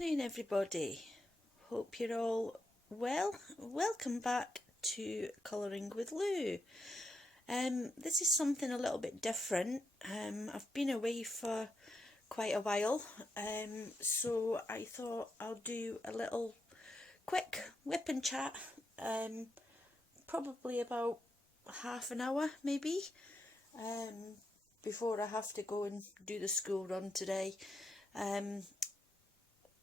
afternoon, everybody. Hope you're all well. Welcome back to Colouring with Lou. This is something a little bit different. I've been away for quite a while, so I thought I'll do a little quick whip and chat, probably about half an hour maybe, before I have to go and do the school run today.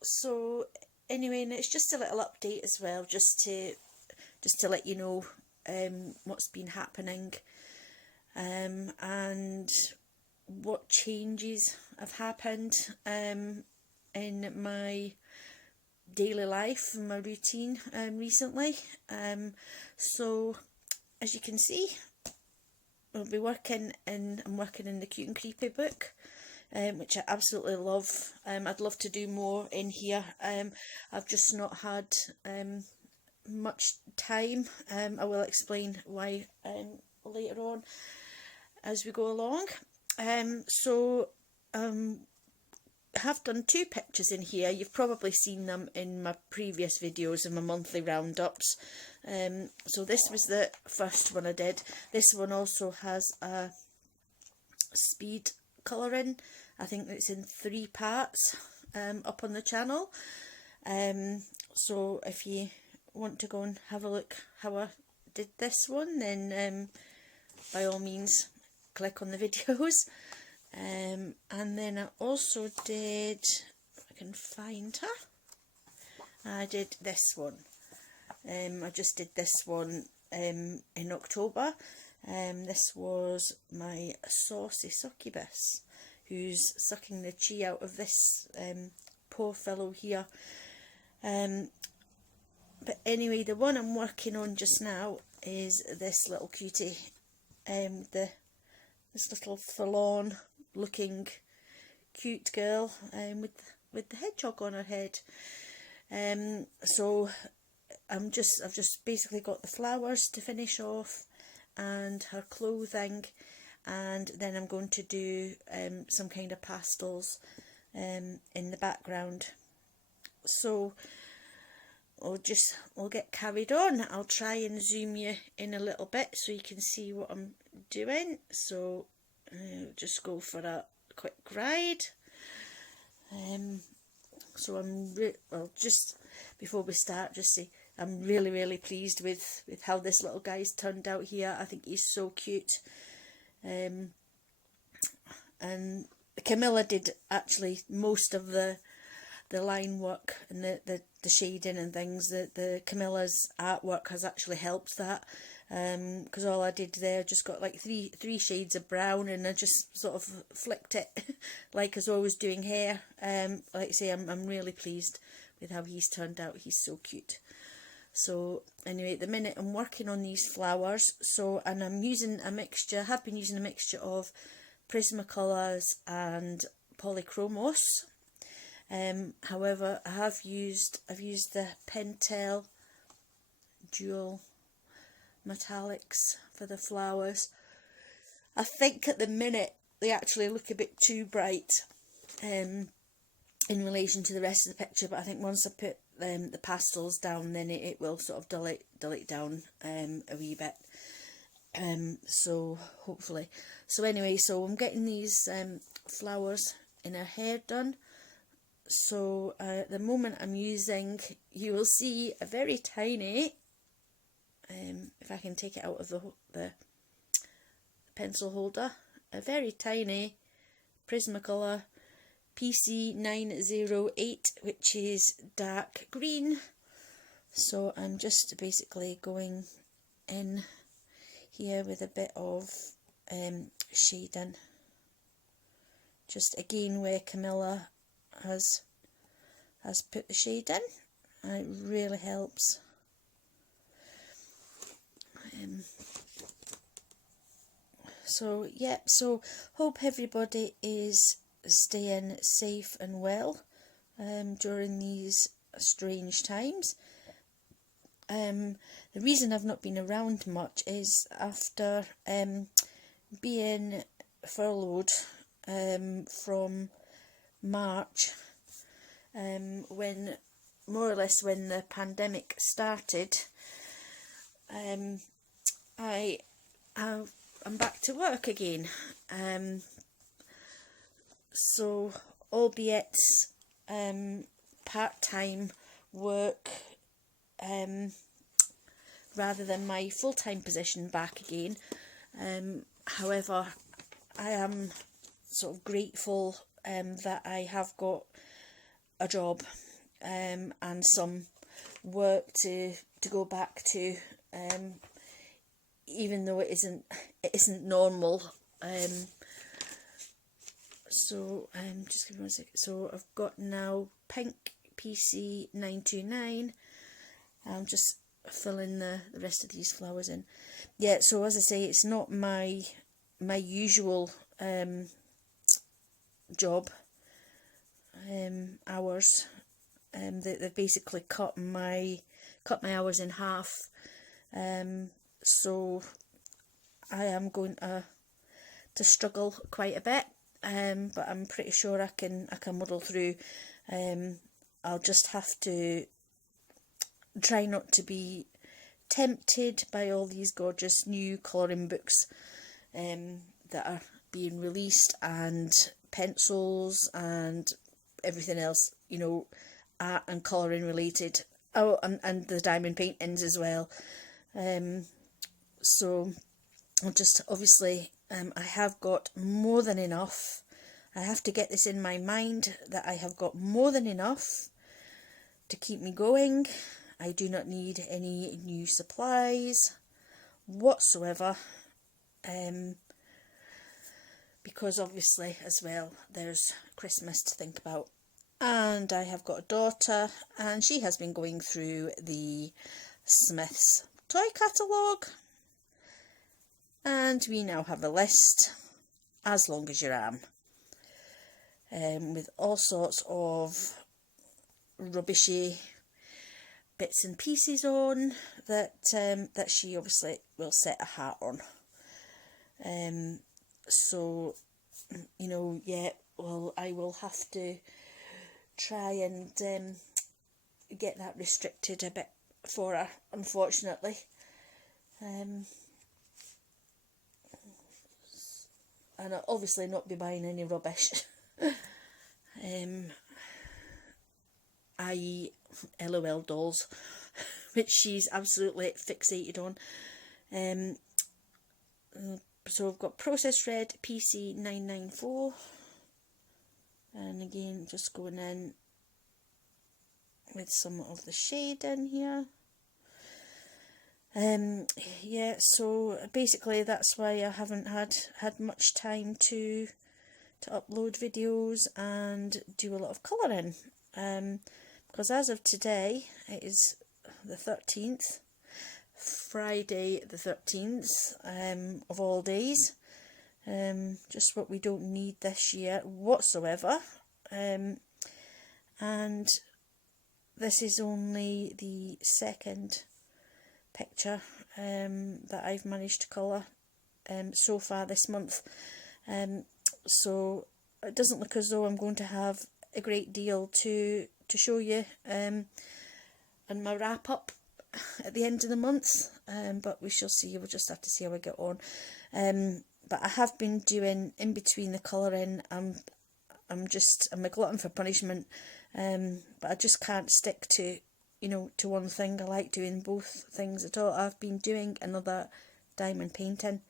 So anyway, and it's just a little update as well, just to let you know what's been happening, and what changes have happened in my daily life and my routine recently. So as you can see, I'm working in the Cute and Creepy book, which I absolutely love. I'd love to do more in here. I've just not had much time. I will explain why later on as we go along. I have done two pictures in here. You've probably seen them in my previous videos and my monthly roundups. So this was the first one I did. This one also has a speed colouring. I think it's in 3 parts up on the channel. So if you want to go and have a look how I did this one, then by all means click on the videos. And then I also did, if I can find her, I did this one. I just did this one in October. This was my saucy succubus, who's sucking the chi out of this poor fellow here. But anyway, the one I'm working on just now is this little cutie, this little forlorn looking cute girl with the hedgehog on her head. So I've just basically got the flowers to finish off and her clothing, and then I'm going to do some kind of pastels in the background. So we'll get carried on. I'll try and zoom you in a little bit so you can see what I'm doing. So just go for a quick ride. So just before we start, just say I'm really pleased with how this little guy's turned out here. I think he's so cute. And Camilla did actually most of the line work and the shading and things. The Camilla's artwork has actually helped that, because all I did there just got like three shades of brown, and I just sort of flicked it like as I was doing hair. Like I say, I'm really pleased with how he's turned out. He's so cute. So anyway, at the minute I'm working on these flowers, and I'm using a mixture, have been using a mixture of Prismacolors and Polychromos. However, I've used the Pentel Dual Metallics for the flowers. I think at the minute they actually look a bit too bright in relation to the rest of the picture, but I think once I put the pastels down, then it will sort of dull it down a wee bit. So hopefully. So anyway, so I'm getting these flowers in her hair done. So at the moment I'm using, you will see a very tiny, if I can take it out of the pencil holder, a very tiny Prismacolor PC908, which is dark green. So I'm just basically going in here with a bit of shading, just again where Camilla has put the shade in, and it really helps. So yeah, so hope everybody is staying safe and well during these strange times. The reason I've not been around much is after being furloughed from March, when more or less when the pandemic started, I'm back to work again. So albeit part-time work, rather than my full-time position back again. However, I am sort of grateful that I have got a job and some work to go back to, even though it isn't normal. So just give me 1 second. So I've got now pink PC 929. I'm just filling the rest of these flowers in. Yeah, so as I say, it's not my usual job hours. They've basically cut my hours in half. So I am going to struggle quite a bit. But I'm pretty sure I can muddle through. I'll just have to try not to be tempted by all these gorgeous new colouring books that are being released, and pencils and everything else, you know, art and colouring related. Oh, and the diamond paintings as well. So I'll just, obviously, I have got more than enough. I have to get this in my mind that I have got more than enough to keep me going. I do not need any new supplies whatsoever, because obviously as well there's Christmas to think about. And I have got a daughter, and she has been going through the Smiths toy catalogue, and we now have a list as long as your arm, with all sorts of rubbishy bits and pieces on that that she obviously will set a heart on. So, you know, yeah, well, I will have to try and get that restricted a bit for her, unfortunately. And I'll obviously not be buying any rubbish. I.e. LOL dolls, which she's absolutely fixated on. So I've got Process Red PC 994, and again just going in with some of the shade in here. Yeah, so basically that's why I haven't had much time to upload videos and do a lot of colouring, because as of today it is the 13th, Friday the 13th, of all days. Just what we don't need this year whatsoever. And this is only the second picture that I've managed to colour so far this month. So it doesn't look as though I'm going to have a great deal to show you and my wrap up at the end of the month, but we shall see. We'll just have to see how I get on. But I have been doing, in between the colouring, I'm a glutton for punishment, but I just can't stick to, you know, to one thing. I like doing both things at all. I've been doing another diamond painting,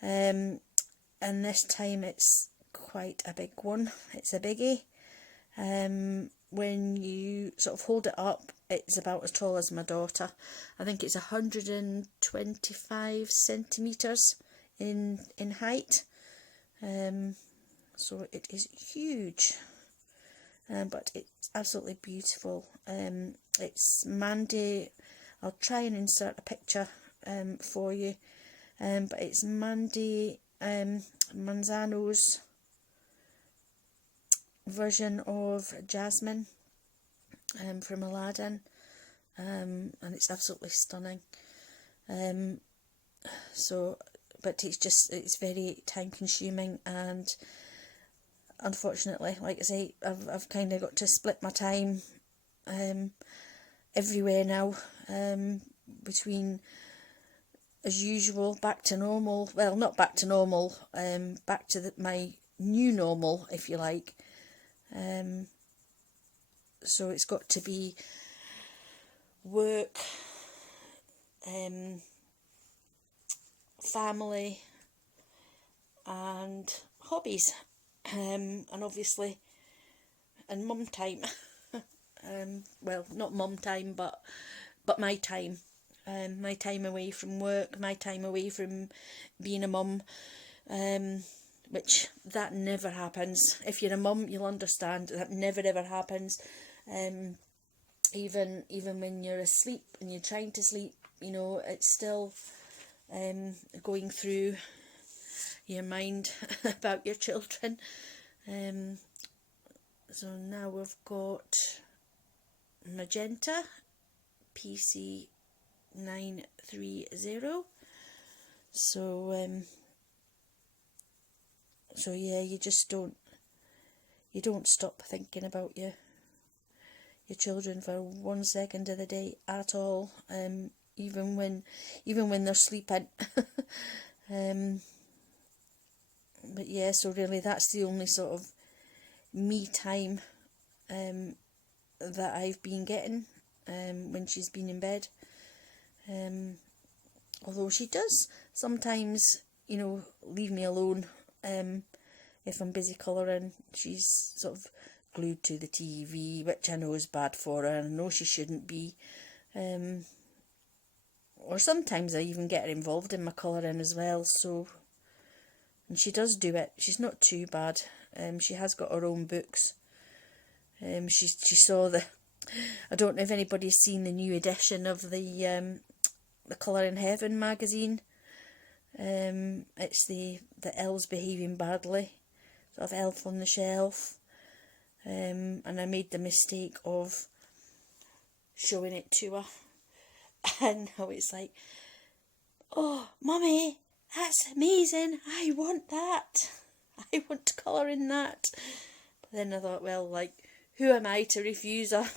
and this time it's quite a big one. It's a biggie. When you sort of hold it up, it's about as tall as my daughter. I think it's 125 centimetres in height. So it is huge, but it's absolutely beautiful. It's Mandy. I'll try and insert a picture for you, but it's Mandy Manzano's version of Jasmine from Aladdin, and it's absolutely stunning. So, but it's very time consuming, and unfortunately, like I say, I've kind of got to split my time everywhere now, between, as usual, back to normal, well, not back to normal, back to my new normal, if you like. So it's got to be work, family, and hobbies, and obviously, and mum time. Well, not mum time, but my time. My time away from work, my time away from being a mum, which that never happens. If you're a mum, you'll understand that never ever happens. Even when you're asleep and you're trying to sleep, you know, it's still going through your mind about your children. So now we've got magenta PC 930. So yeah, you don't stop thinking about your children for 1 second of the day at all, even when they're sleeping. But yeah, so really that's the only sort of me time that I've been getting when she's been in bed. Although she does sometimes, you know, leave me alone if I'm busy colouring. She's sort of glued to the TV, which I know is bad for her, and I know she shouldn't be. Or sometimes I even get her involved in my colouring as well, so, and she does do it. She's not too bad. She has got her own books. She saw I don't know if anybody's seen the new edition of the Colour in Heaven magazine. It's the elves behaving badly, sort of Elf on the Shelf. And I made the mistake of showing it to her, and now it's like, oh, Mummy, that's amazing, I want that, I want to colour in that. But then I thought, well, like, who am I to refuse her?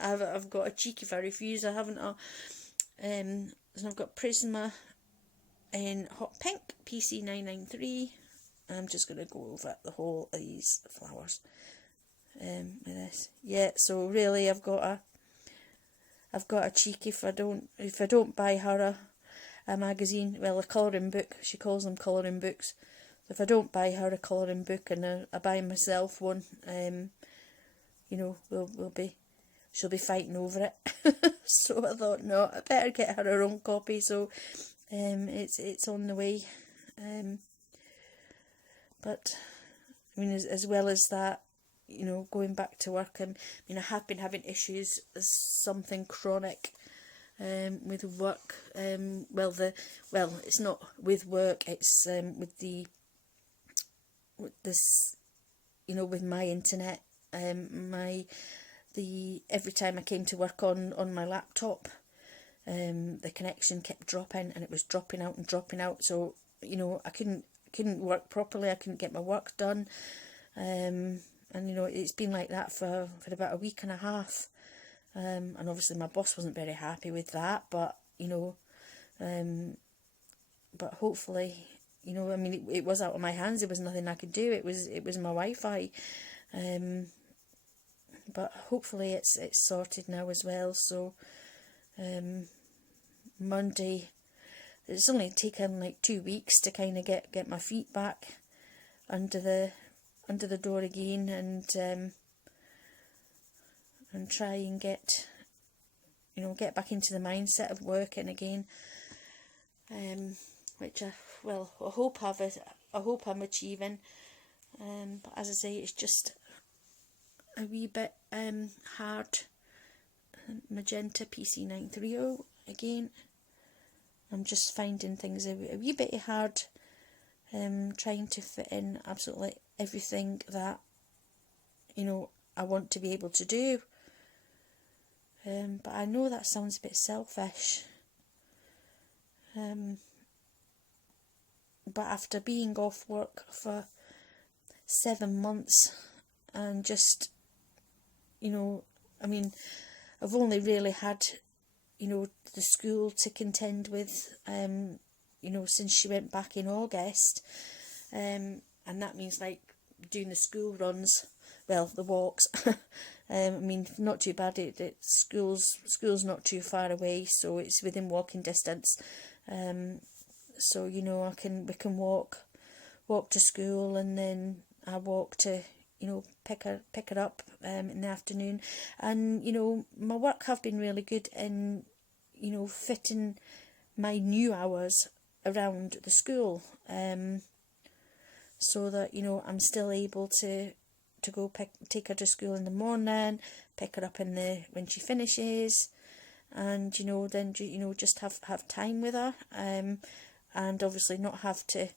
I've got a cheek if I refuse her, haven't I? And I've got Prisma in hot pink, PC 993. I'm just going to go over the whole of these flowers with this. Yeah, so really I've got a cheek if I don't buy her a magazine, well, a colouring book. She calls them colouring books. If I don't buy her a colouring book and I buy myself one, you know, she'll be fighting over it. So I thought, no, I better get her own copy. So it's on the way. But I mean, as well as that, you know, going back to work, I mean, I have been having issues, something chronic with work. Well, it's not with work, it's with this, you know, with my internet. Every time I came to work on my laptop, the connection kept dropping, and it was dropping out and dropping out. So, you know, I couldn't work properly. I couldn't get my work done. And you know, it's been like that for about a week and a half. And obviously my boss wasn't very happy with that, but you know, but hopefully, you know, I mean, it was out of my hands. There was nothing I could do. It was my Wi-Fi. But hopefully it's sorted now as well. So Monday, it's only taken like 2 weeks to kind of get my feet back under the door again, and try and get back into the mindset of working again, which I hope I'm achieving. But as I say, it's just a wee bit hard. Magenta PC 930 again. I'm just finding things a wee bit hard, trying to fit in absolutely everything that, you know, I want to be able to do. But I know that sounds a bit selfish. But after being off work for 7 months, and just, you know, I mean, I've only really had, you know, the school to contend with, you know, since she went back in August, and that means like doing the school runs, well, the walks. I mean, not too bad. School's not too far away, so it's within walking distance. So you know, we can walk to school, and then I walk to, you know, pick her up in the afternoon. And you know, my work have been really good in, you know, fitting my new hours around the school, so that, you know, I'm still able to go take her to school in the morning, pick her up when she finishes, and you know, then, you know, just have time with her, and obviously not have to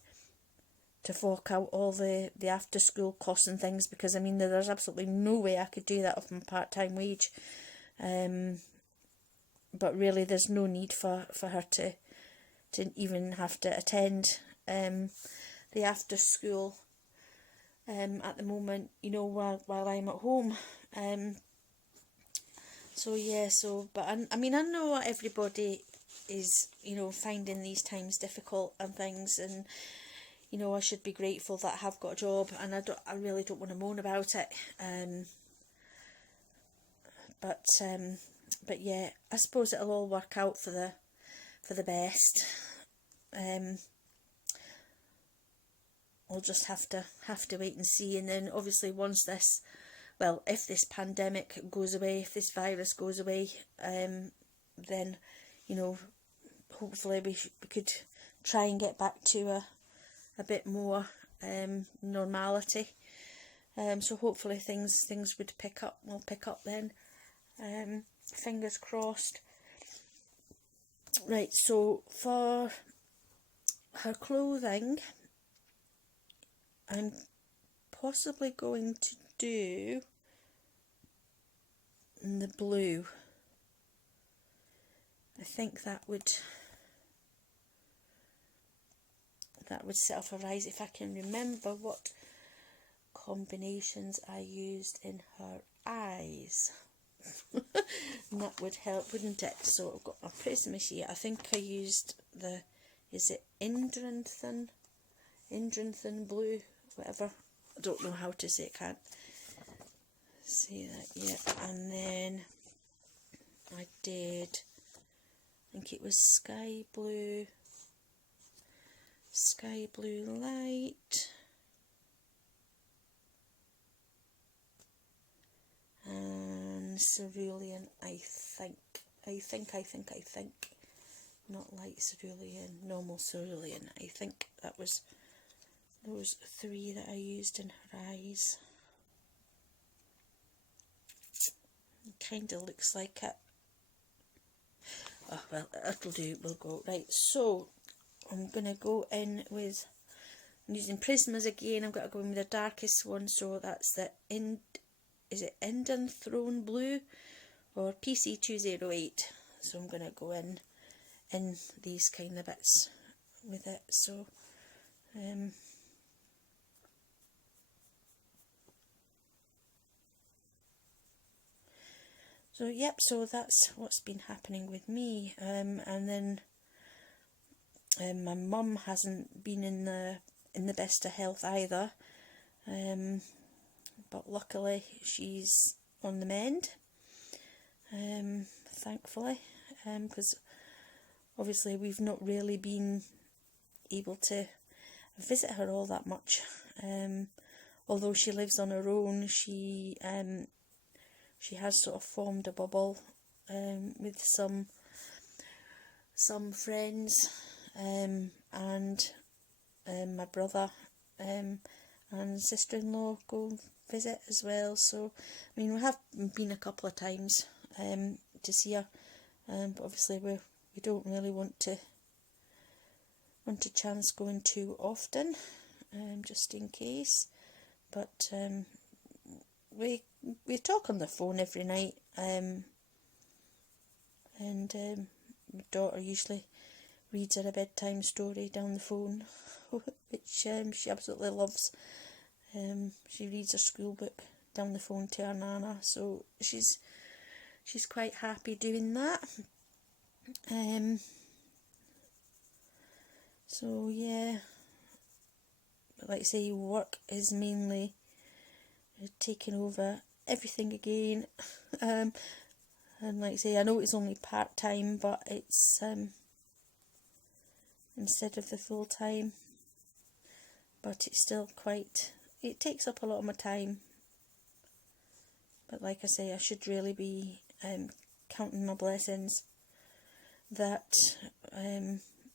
fork out all the after school costs and things, because I mean, there's absolutely no way I could do that off my part-time wage. But really, there's no need for her to even have to attend the after school at the moment, you know, while I'm at home. So yeah, but I mean, I know everybody is, you know, finding these times difficult and things, and you know, I should be grateful that I have got a job, and I really don't want to moan about it. But yeah, I suppose it'll all work out for the best. We'll just have to wait and see, and then obviously once if this pandemic goes away, if this virus goes away, then, you know, hopefully we could try and get back to a bit more normality. So hopefully things would will pick up then. Fingers crossed. Right, so for her clothing, I'm possibly going to do the blue. I think that would set off a rise, if I can remember what combinations I used in her eyes. And that would help, wouldn't it? So I've got my Prisma here. I think I used is it Indranthan blue, whatever. I don't know how to say it, can't see that yet. And then I did, I think it was sky blue light, and cerulean, I think, not light cerulean, normal cerulean. I think that was those three that I used in her eyes. Kind of looks like it. Oh well, it'll do, we'll go. Right, so I'm going to go in with, I'm using Prismas again. I'm going to go in with the darkest one, so that's the is it Indian Throne Blue or PC208. So I'm going to go in these kind of bits with it. So so yep, so that's what's been happening with me. And then my mum hasn't been in the best of health either, but luckily she's on the mend, thankfully, because obviously we've not really been able to visit her all that much. Although she lives on her own, she has sort of formed a bubble with some friends, and my brother and sister-in-law go visit as well. So I mean, we have been a couple of times to see her, but obviously we don't really want to chance going too often, just in case. But we talk on the phone every night, and my daughter usually reads her a bedtime story down the phone, which she absolutely loves. She reads her school book down the phone to her nana, so she's quite happy doing that. So yeah, like I say, work is mainly taking over everything again. And like I say, I know it's only part-time, but it's instead of the full-time, but it's still quite, it takes up a lot of my time. But like I say, I should really be counting my blessings that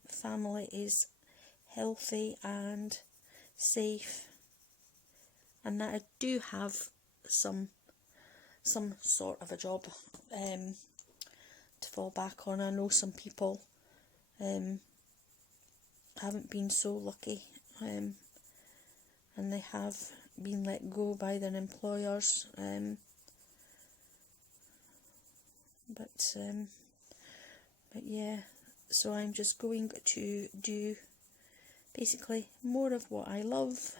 family is healthy and safe, and that I do have some sort of a job to fall back on. I know some people haven't been so lucky, and they have been let go by their employers, but yeah, so I'm just going to do basically more of what I love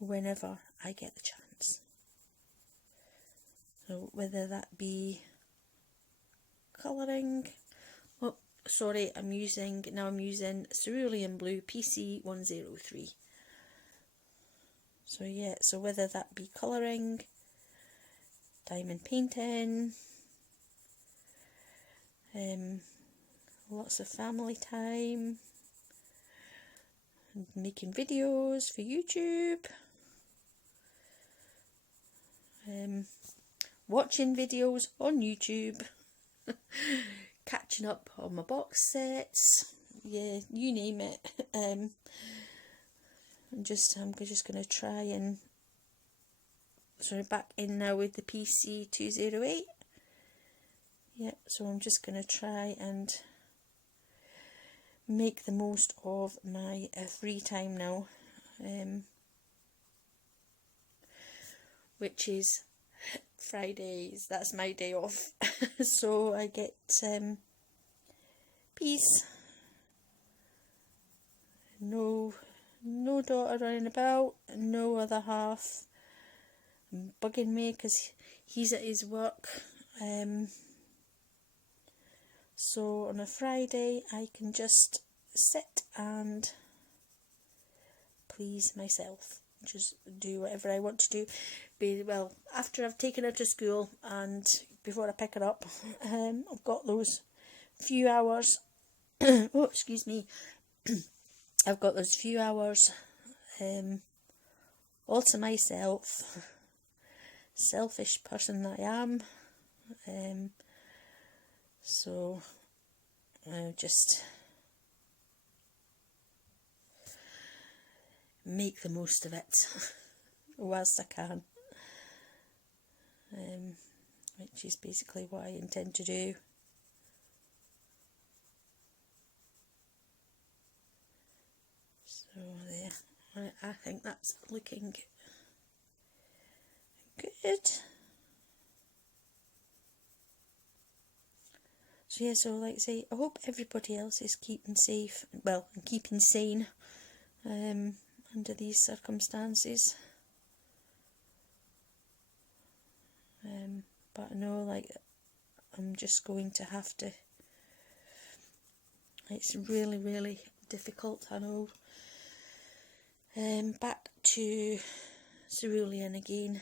whenever I get the chance. So whether that be colouring, oh sorry, I'm using cerulean blue PC103. So yeah, so whether that be colouring, diamond painting, lots of family time, making videos for YouTube, watching videos on YouTube, catching up on my box sets, yeah, you name it. I'm just going to try and back in now with the PC208. Yeah, so I'm just going to try and make the most of my free time now, which is Fridays. That's my day off. So I get peace, no daughter running about, no other half bugging me because he's at his work. So on a Friday I can just sit and please myself, just do whatever I want to do. Well, after I've taken her to school and before I pick her up, I've got those few hours. Oh, excuse me. I've got those few hours all to myself. Selfish person that I am. So I just make the most of it whilst I can, which is basically what I intend to do. So there, I think that's looking good. So yeah, so like I say, I hope everybody else is keeping safe, well, and keeping sane under these circumstances. But I know, like, I'm just going to have to, it's really, really difficult, I know. Back to cerulean again.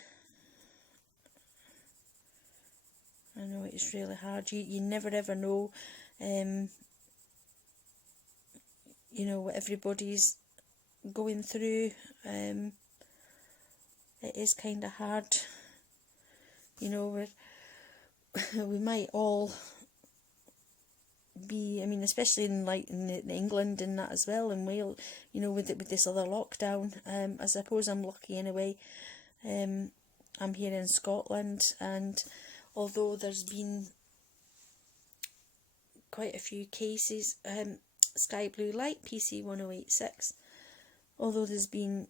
I know it's really hard. You never ever know, you know, what everybody's going through. It is kind of hard. You know, we might all be, I mean, especially in England and that as well, and Wales, you know, with this other lockdown. I suppose I'm lucky in a way. I'm here in Scotland, and although there's been quite a few cases, sky blue light PC1086, although there's been,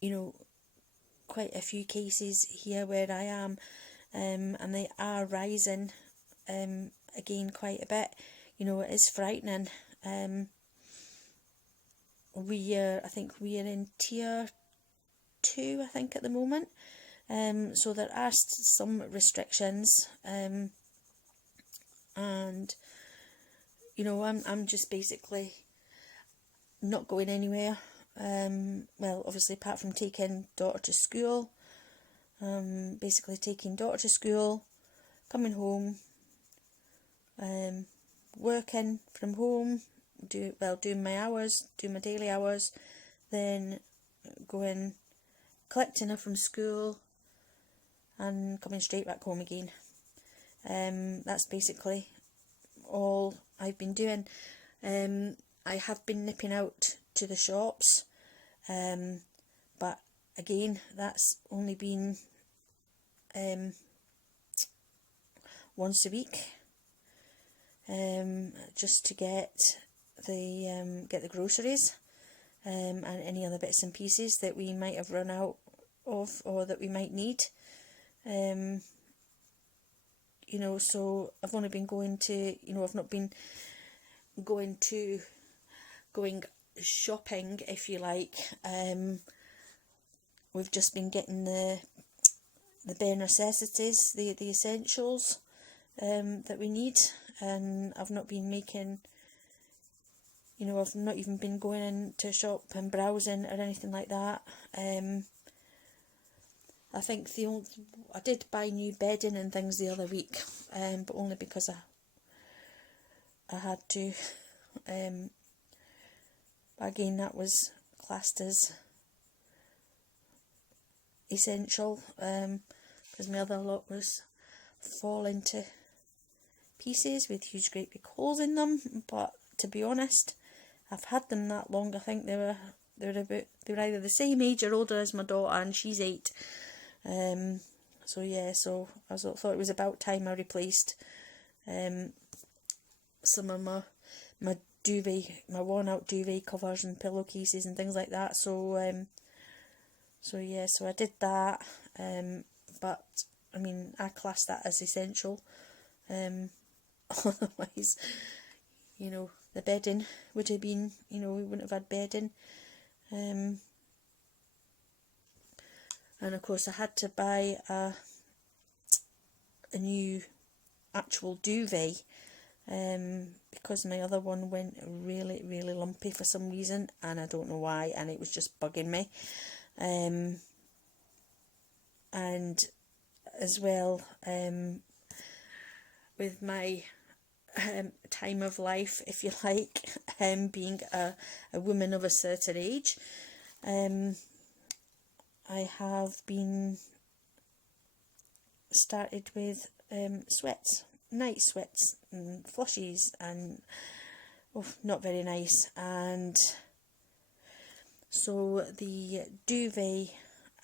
you know, quite a few cases here where I am, and they are rising again quite a bit. You know, it is frightening. I think we are in tier 2, I think, at the moment. So there are some restrictions, and you know, I'm just basically not going anywhere. Well, obviously, apart from taking daughter to school, basically taking daughter to school, coming home, working from home, doing my hours, doing my daily hours, then going, collecting her from school, and coming straight back home again. That's basically all I've been doing. I have been nipping out to the shops, but again, that's only been once a week, just to get the groceries, and any other bits and pieces that we might have run out of or that we might need. You know, so I've only been going to, you know, I've not been going shopping, if you like. We've just been getting the bare necessities, the essentials that we need, and I've not been making, you know, I've not even been going into a shop and browsing or anything like that. I think I did buy new bedding and things the other week, but only because I had to. But again, that was classed as essential, because my other lot was falling to pieces with huge great big holes in them. But to be honest, I've had them that long. I think they were either the same age or older as my daughter, and she's 8. So yeah, so I thought it was about time I replaced some of my duvet, my worn out duvet covers and pillowcases and things like that. So yeah, so I did that. But I mean, I class that as essential. Otherwise, you know, the bedding would have been, you know, we wouldn't have had bedding. And of course I had to buy a new actual duvet, because my other one went really, really lumpy for some reason, and I don't know why, and it was just bugging me. And as well, with my time of life, if you like, being a woman of a certain age, I have been started with sweats, night sweats and flushies, and not very nice. And so the duvet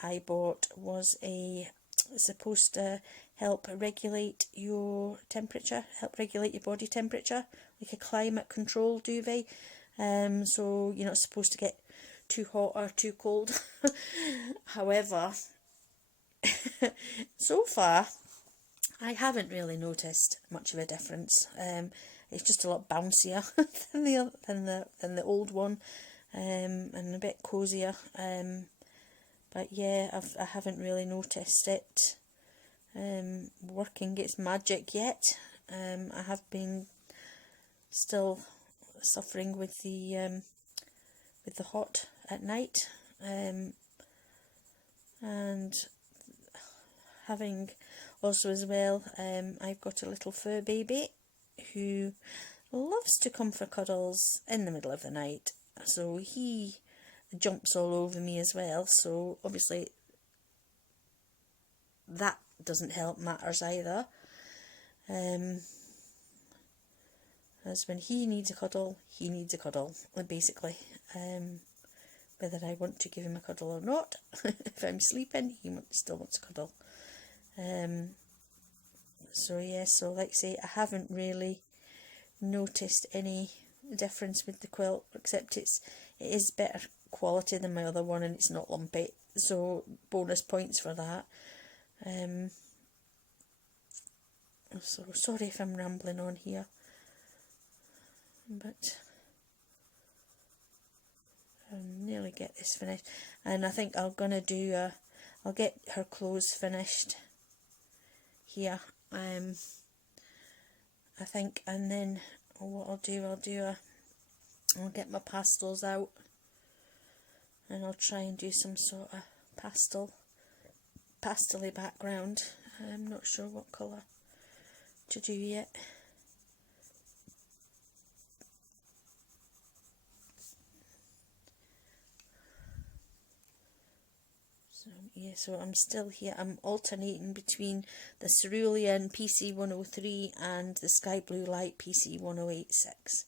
I bought was supposed to help regulate your temperature, help regulate your body temperature, like a climate control duvet. So you're not supposed to get too hot or too cold. However, so far I haven't really noticed much of a difference. It's just a lot bouncier than the old one, and a bit cozier. But yeah, I haven't really noticed it working its magic yet. I have been still suffering with the hot at night, and having also as well, I've got a little fur baby who loves to come for cuddles in the middle of the night, so he jumps all over me as well. So obviously that doesn't help matters either. As when he needs a cuddle, basically. Whether I want to give him a cuddle or not, if I'm sleeping, he still wants a cuddle. So yeah, so like I say, I haven't really noticed any difference with the quilt, except it is better quality than my other one, and it's not lumpy, so bonus points for that. So sorry if I'm rambling on here, but I'll nearly get this finished, and I think I'm gonna do I'll get her clothes finished here, I think, and then what I'll get my pastels out, and I'll try and do some sort of pastel-y background. I'm not sure what colour to do yet. So yeah, so I'm still here. I'm alternating between the Cerulean PC103 and the Sky Blue Light PC1086.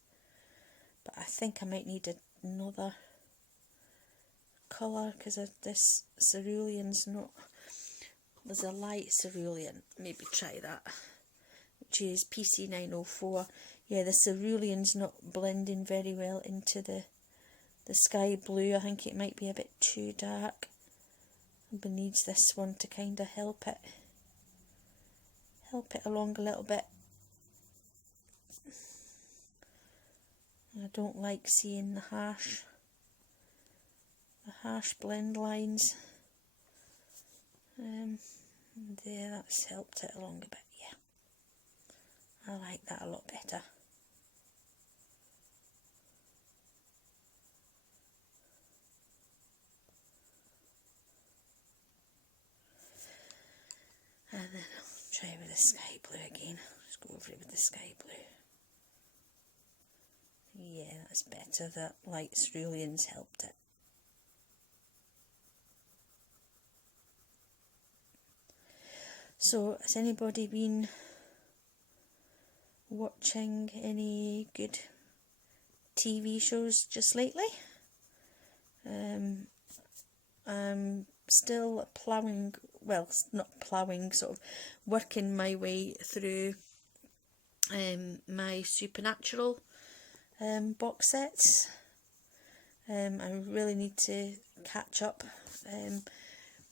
But I think I might need another colour, because this cerulean's not... There's a light cerulean. Maybe try that, which is PC904. Yeah, the cerulean's not blending very well into the sky blue. I think it might be a bit too dark. But needs this one to kind of help it along a little bit. I don't like seeing the harsh blend lines. There, that's helped it along a bit. Yeah, I like that a lot better. And then I'll try with the sky blue again. Just go over it with the sky blue. Yeah, that's better. That light cerulean's helped it. So, has anybody been watching any good TV shows just lately? I'm still ploughing, well, not ploughing, sort of working my way through my Supernatural box sets. I really need to catch up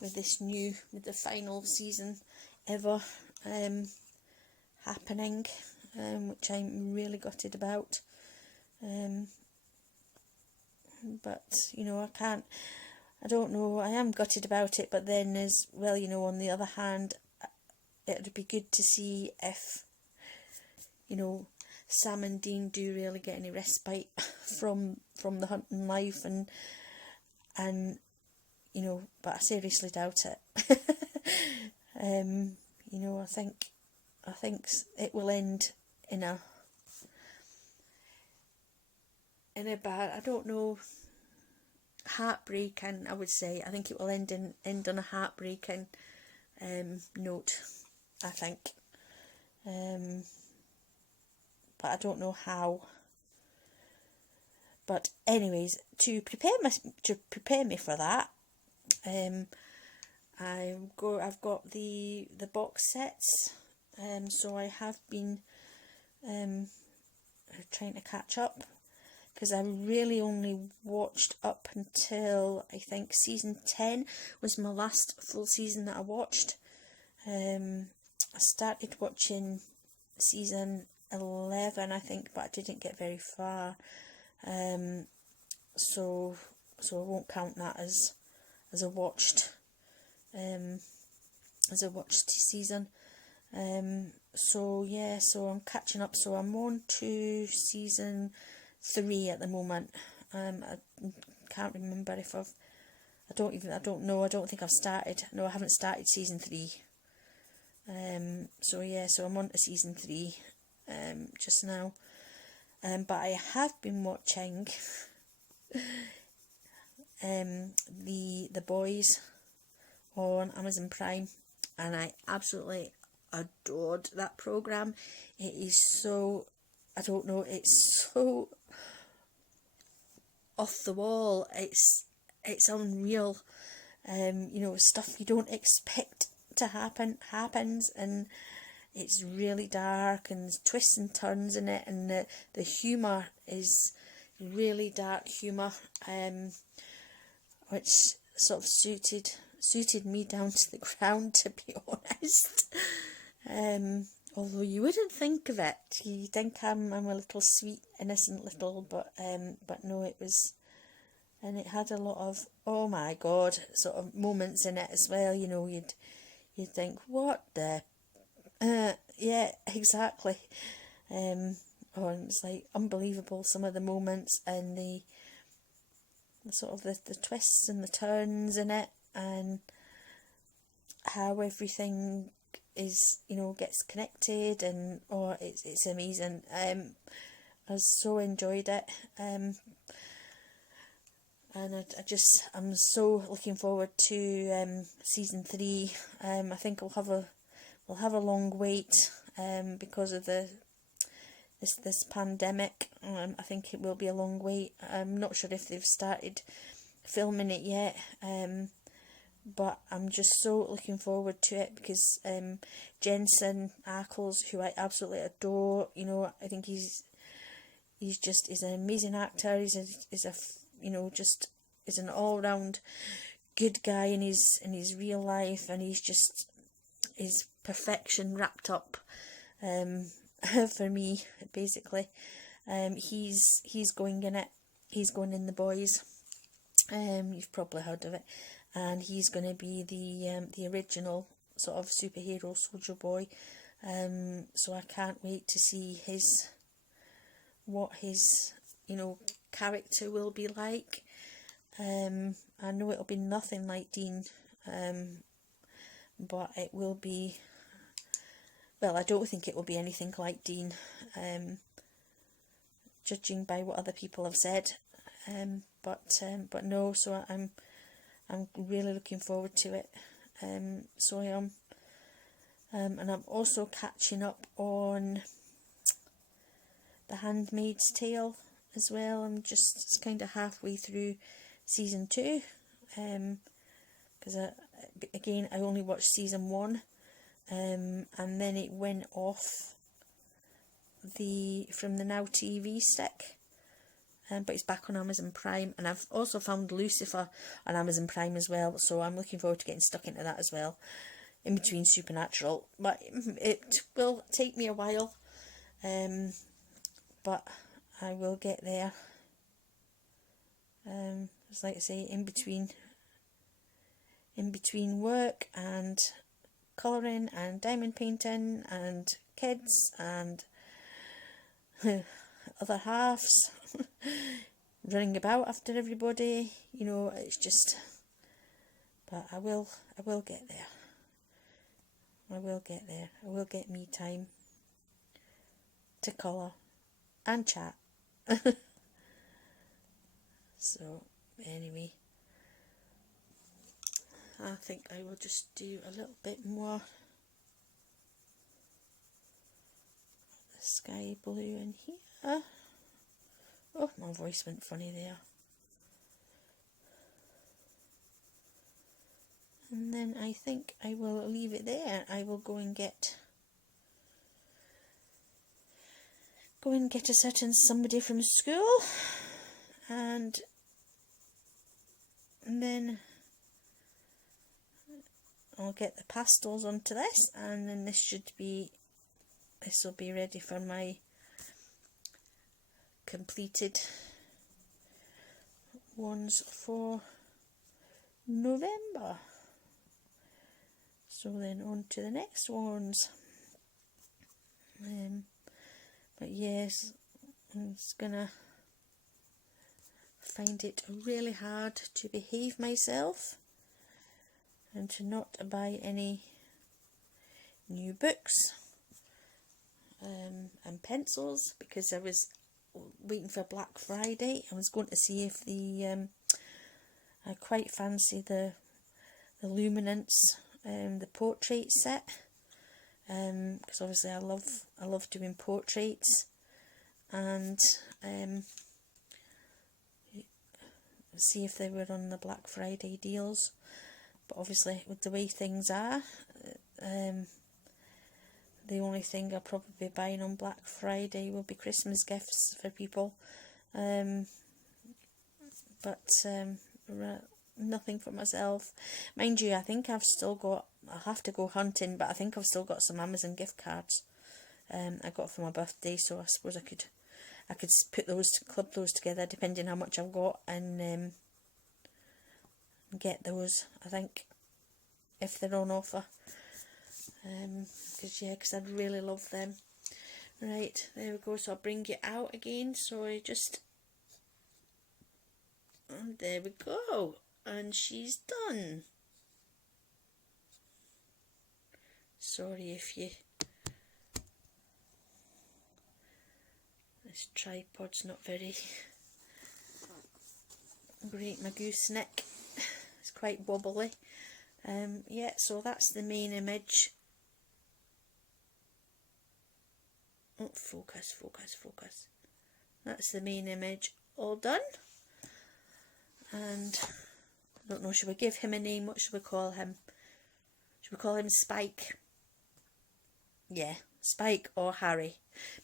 with the final season ever happening, which I'm really gutted about. But, you know, I don't know, I am gutted about it, but then as well, you know, on the other hand, it would be good to see if, you know, Sam and Dean do really get any respite from the hunting life, and you know, but I seriously doubt it. You know, I think it will end in a bad, I don't know, heartbreaking, I would say. I think it will end on a heartbreaking note, I think. But I don't know how. But anyways, to prepare me for that, I've got the box sets, so I have been trying to catch up, because I really only watched up until, I think, season 10 was my last full season that I watched. I started watching season 11, I think, but I didn't get very far. So I won't count that as a watched season. So yeah, so I'm catching up. So I'm on to season 3 at the moment. I can't remember if I don't think I've started. No, I haven't started season 3. So yeah, so I'm on to season 3 just now. But I have been watching the Boys on Amazon Prime, and I absolutely adored that programme. It is so, I don't know, it's so off the wall. It's unreal. You know, stuff you don't expect to happens, and it's really dark, and there's twists and turns in it, and the humour is really dark humour, which sort of suited me down to the ground, to be honest. Although you wouldn't think of it, you think I'm a little sweet, innocent little, but no, it was and it had a lot of, oh my god, sort of moments in it as well. You know, you'd think, what the, yeah, exactly. Oh, and it's like unbelievable, some of the moments and the sort of the twists and the turns in it, and how everything is, you know, gets connected, and oh, it's amazing. I so enjoyed it. And I'm so looking forward to season 3. I think we'll have a long wait because of this pandemic. I think it will be a long wait. I'm not sure if they've started filming it yet. But I'm just so looking forward to it because Jensen Ackles, who I absolutely adore, you know, I think he's an amazing actor. He's a you know, just is an all round good guy in his real life, and he's just his perfection wrapped up for me basically. He's going in it. He's going in The Boys. You've probably heard of it, and he's going to be the original sort of superhero soldier boy. So I can't wait to see what his, you know, character will be like. I know it'll be nothing like Dean, but it will be, well, I don't think it will be anything like Dean, judging by what other people have said. But no, so I'm really looking forward to it. So I am, and I'm also catching up on The Handmaid's Tale as well. I'm just kind of halfway through season 2, because again, I only watched season 1, and then it went off from the Now TV stick. But it's back on Amazon Prime, and I've also found Lucifer on Amazon Prime as well, so I'm looking forward to getting stuck into that as well, in between Supernatural. But it will take me a while, but I will get there. It's like I say, in between work and colouring and diamond painting and kids and other halves running about after everybody, you know, it's just, but I will get there. I will get me time to colour and chat. So anyway, I think I will just do a little bit more sky blue in here. Oh, my voice went funny there. And then I think I will leave it there. I will go and get a certain somebody from school, and then I'll get the pastels onto this, and then this will be ready for my completed ones for November. So then on to the next ones. But yes, I'm just gonna find it really hard to behave myself and to not buy any new books and pencils, because I was waiting for Black Friday. I was going to see if I quite fancy the Luminance, the portrait set, because obviously I love doing portraits, and see if they were on the Black Friday deals. But obviously, with the way things are, the only thing I'll probably be buying on Black Friday will be Christmas gifts for people, but nothing for myself. Mind you, I think I'll have to go hunting, but I think I've still got some Amazon gift cards I got for my birthday, so I suppose I could club those together depending how much I've got, and get those, I think, if they're on offer. Because I really love them. Right, there we go. So I'll bring it out again. So I just, and there we go, and she's done. Sorry if you, this tripod's not very great. My gooseneck, it's quite wobbly. Yeah, so that's the main image. Oh, focus, focus, focus. That's the main image all done. And I don't know, should we give him a name? What should we call him? Should we call him Spike? Yeah, Spike or Harry.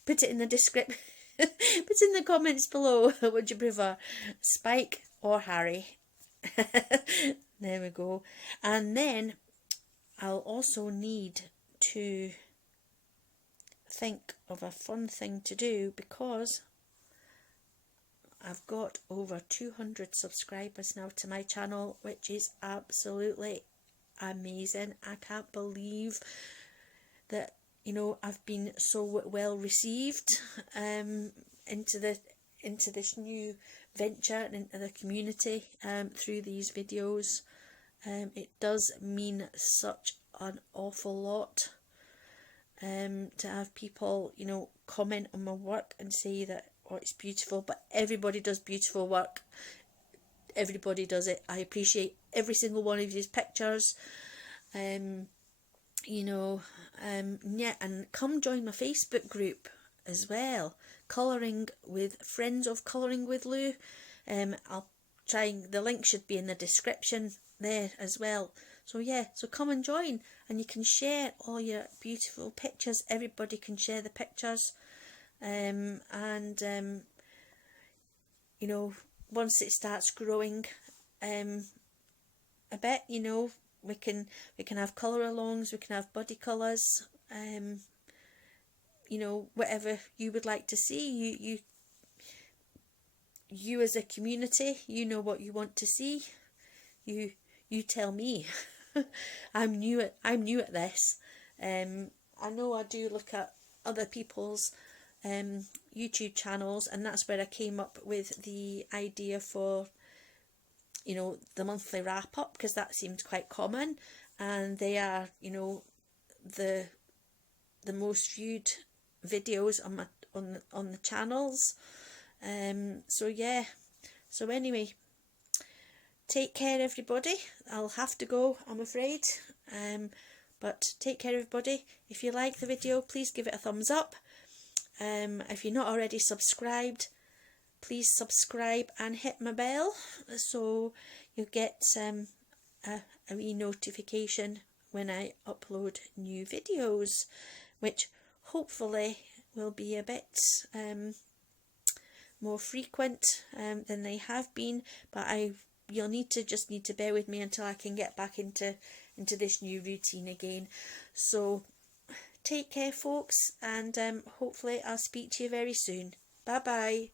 Put it in the description. Put in the comments below. What would you prefer, Spike or Harry? There we go. And then I'll also need to think of a fun thing to do, because I've got over 200 subscribers now to my channel, which is absolutely amazing. I can't believe that, you know, I've been so well received into this new venture and into the community through these videos. It does mean such an awful lot to have people, you know, comment on my work and say that, oh, it's beautiful. But everybody does beautiful work. Everybody does it. I appreciate every single one of these pictures. You know, yeah, and come join my Facebook group as well, Colouring with Friends of Colouring with Lou. I'll try, the link should be in the description there as well. So yeah, so come and join, and you can share all your beautiful pictures. Everybody can share the pictures, and you know, once it starts growing a bit, you know, we can have colour alongs, we can have body colours, you know, whatever you would like to see. You as a community, you know what you want to see. You tell me. I'm new at this. I know I do look at other people's YouTube channels, and that's where I came up with the idea for, you know, the monthly wrap up, because that seemed quite common, and they are, you know, the most viewed videos on my on the channels. So yeah, so anyway, take care everybody. I'll have to go, I'm afraid, but take care everybody. If you like the video, please give it a thumbs up. If you're not already subscribed, please subscribe and hit my bell, so you'll get a wee notification when I upload new videos, which hopefully will be a bit more frequent than they have been, but you'll just need to bear with me until I can get back into this new routine again. So take care folks, and hopefully I'll speak to you very soon. Bye bye.